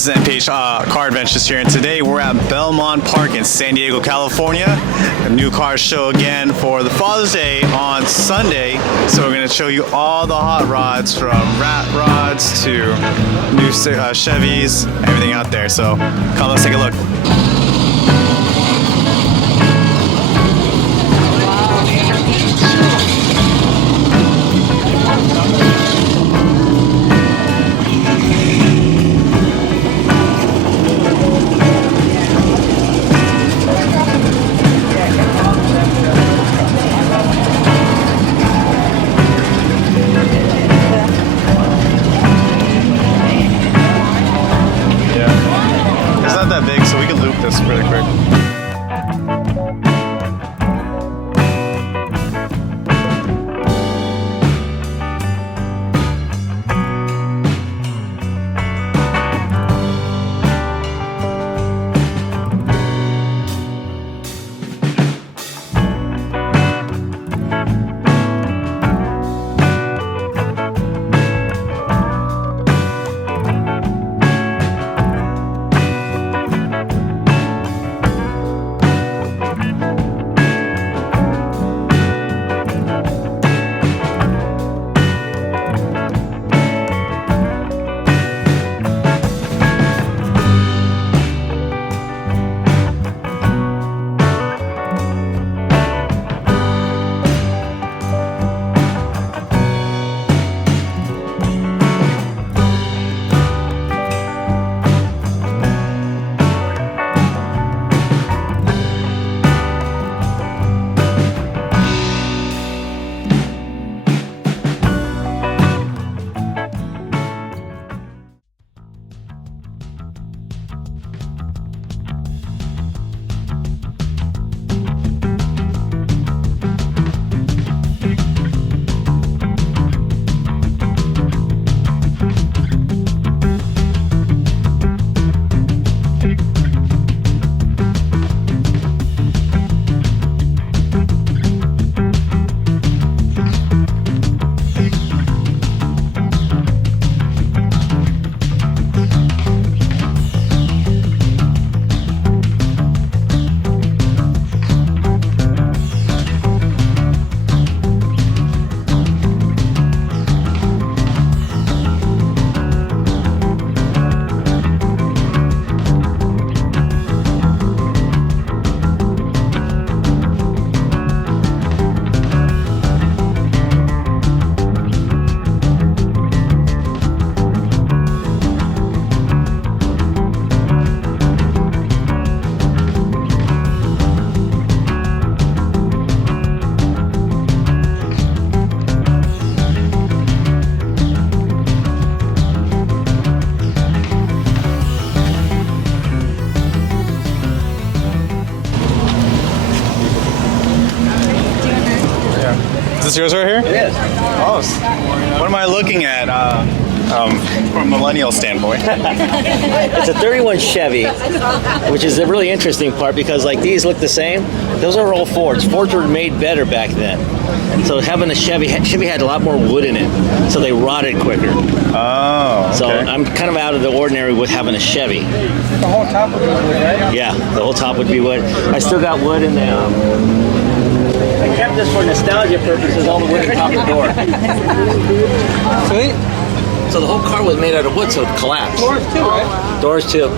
guys, it's MPH Car Adventures here, and today we're at Belmont Park in San Diego, California. A new car show again for the Father's Day on Sunday. So we're going to show you all the hot rods, from rat rods to new Chevys, everything out there. So come, let's take a look. Big, so we can loop this really quick. Is this yours right here? It is. Oh, what am I looking at from a millennial standpoint? It's a 31 Chevy, which is a really interesting part because like these look the same. Those are all Fords. Fords were made better back then. So having a Chevy had a lot more wood in it, so they rotted quicker. Oh, okay. So I'm kind of out of the ordinary with having a Chevy. The whole top would be wood, right? Yeah, the whole top would be wood. I still got wood in the... I kept this for nostalgia purposes, all the wood atop the door. Sweet. So the whole car was made out of wood, so it collapsed. Doors too, right? Doors too.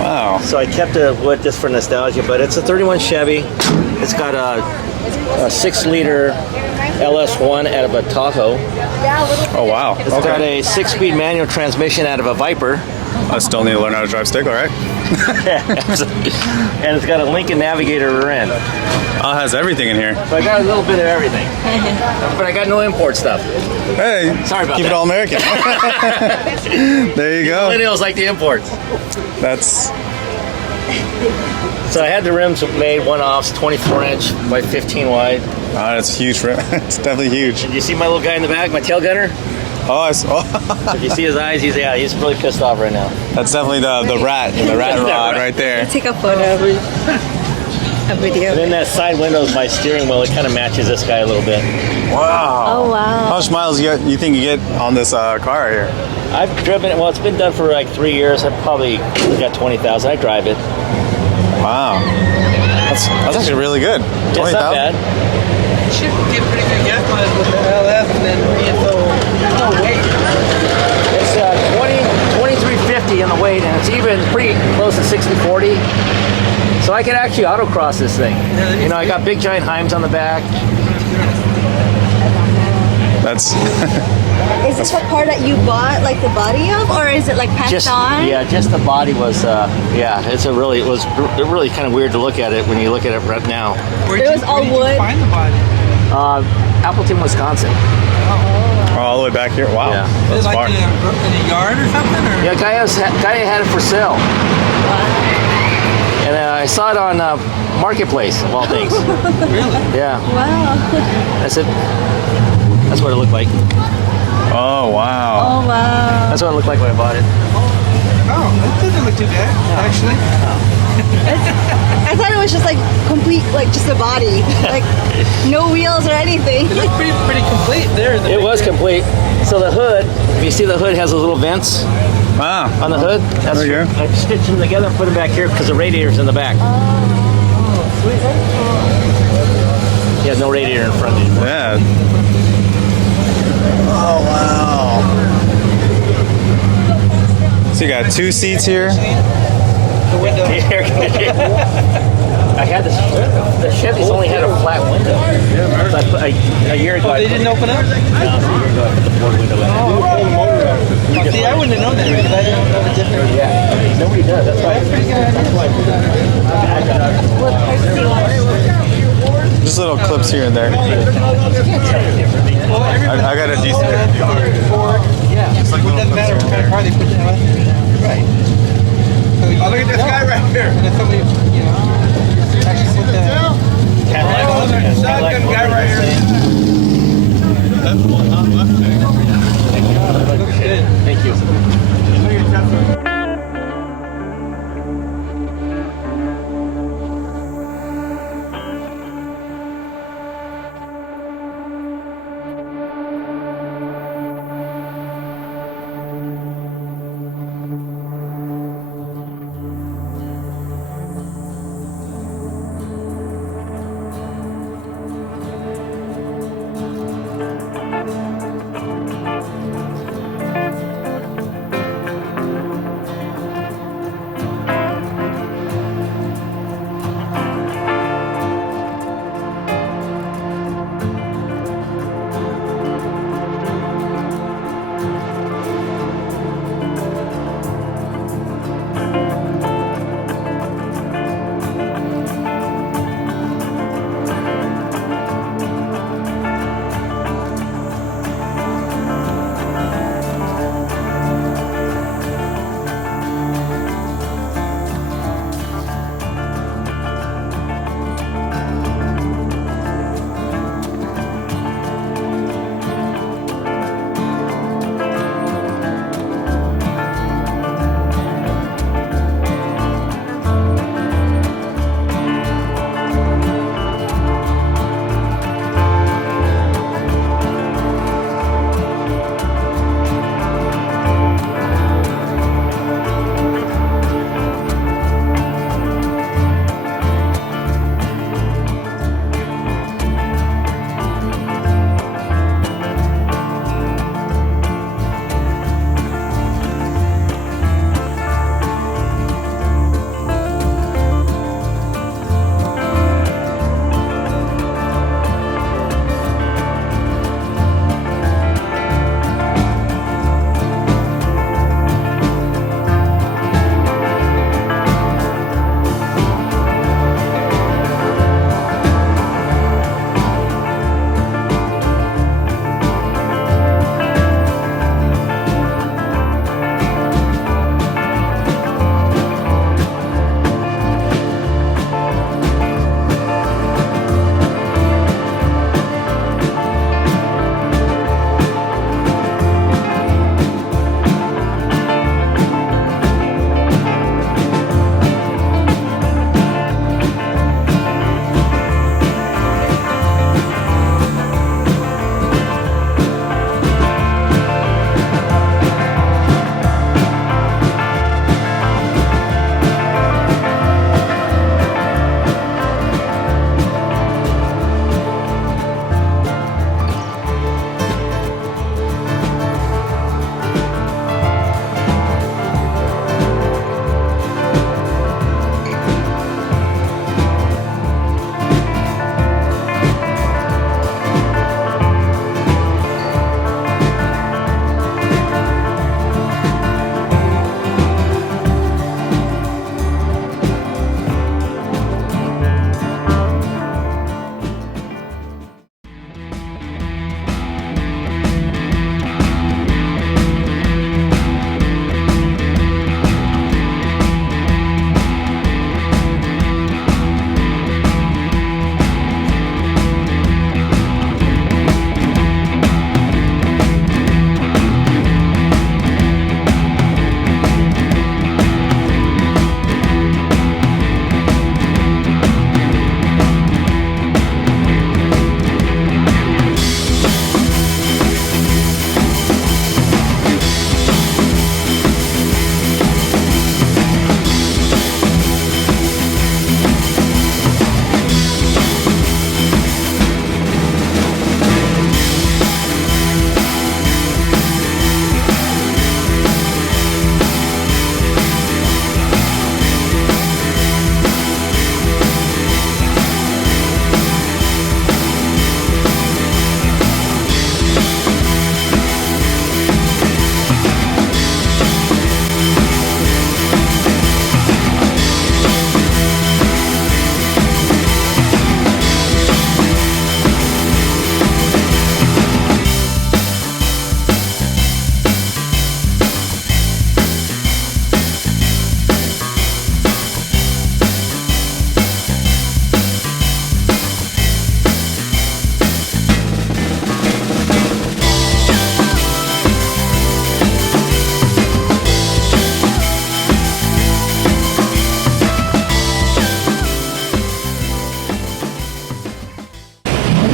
Wow. So I kept the wood just for nostalgia, but it's a 31 Chevy. It's got a 6-liter LS1 out of a Tahoe. Oh, wow. It's got a 6-speed manual transmission out of a Viper. I still need to learn how to drive stick, all right? And it's got a Lincoln Navigator rear end. Oh, it has everything in here. So I got a little bit of everything. But I got no import stuff. Hey, sorry about keep that. it all American. There you go. Millennials like the imports. That's... So I had the rims made one-offs, 24-inch by 15 wide. Oh, that's huge. It's definitely huge. Did you see my little guy in the back, my tail gunner? Oh, I saw. If you see his eyes, he's really pissed off right now. That's definitely the rat rod right there. Take a photo. a video. And then that side window is my steering wheel. It kind of matches this guy a little bit. Wow. Oh, wow. How much miles you think you get on this car here? I've driven it. Well, it's been done for like 3 years. I've probably got 20,000. I drive it. Wow. That's actually really good. It's 20,000? not bad. You should get pretty good gas mileage with the LF and then being so no weight. It's 2350 in the weight, and it's even pretty close to 60/40. So I could actually autocross this thing. You know, I got big giant Heims on the back. That's Is this a car that you bought, like the body of, or is it like passed on? Yeah, just the body was. It was really kind of weird to look at it when you look at it right now. It was all wood. Where did you find the body? Appleton, Wisconsin. all the way back here. Wow. Yeah. Is it That's like far. in a yard or something? Or? Yeah, guy had it for sale. And I saw it on Marketplace, of all things. Really? Yeah. Wow. I said, that's what it looked like. Oh, wow. Oh, wow. That's what it looked like when I bought it. Oh, that doesn't look too bad, actually. I thought it was just like complete, like just a body, like no wheels or anything. It looked pretty complete there. It was complete. So the hood, if you see the hood has those little vents Ah. on the hood. That's Okay. I stitched them together and put them back here because the radiator's in the back. You have no radiator in front anymore. Yeah. Oh, wow. So you got 2 seats here. The window. The air conditioning. I had this. The Chevy's only had a flat window. So I put, a year ago, Oh, I they put, didn't open up? no, a year ago I put the Ford window in. See, I wouldn't have known that because I didn't know the difference. Yeah, nobody does. That's why. That's why I put that. What parts do you want? Just little clips here and there. I got a decent. Yeah. It doesn't matter what kind of car they put in. Right. So look at this guy right here. And if somebody, actually put the Cadillac guy right here. Looks good. Thank you.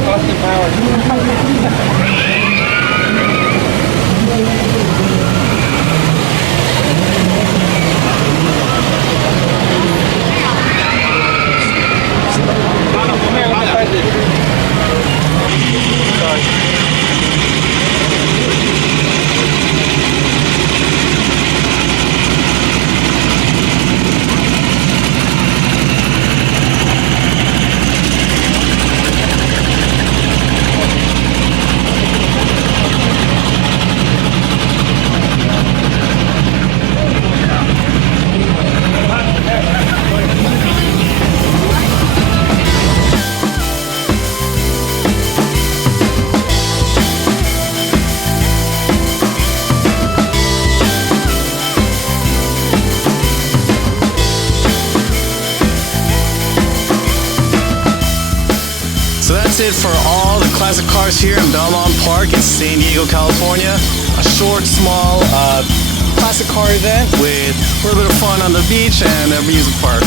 Austin Powers. Come here, let me try this. Sorry. So that's it for all the classic cars here in Belmont Park in San Diego, California. A short, small classic car event with a little bit of fun on the beach and a music park.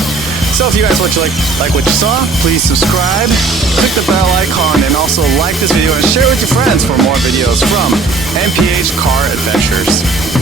So if you guys like what you saw, please subscribe, click the bell icon, and also like this video and share it with your friends for more videos from MPH Car Adventures.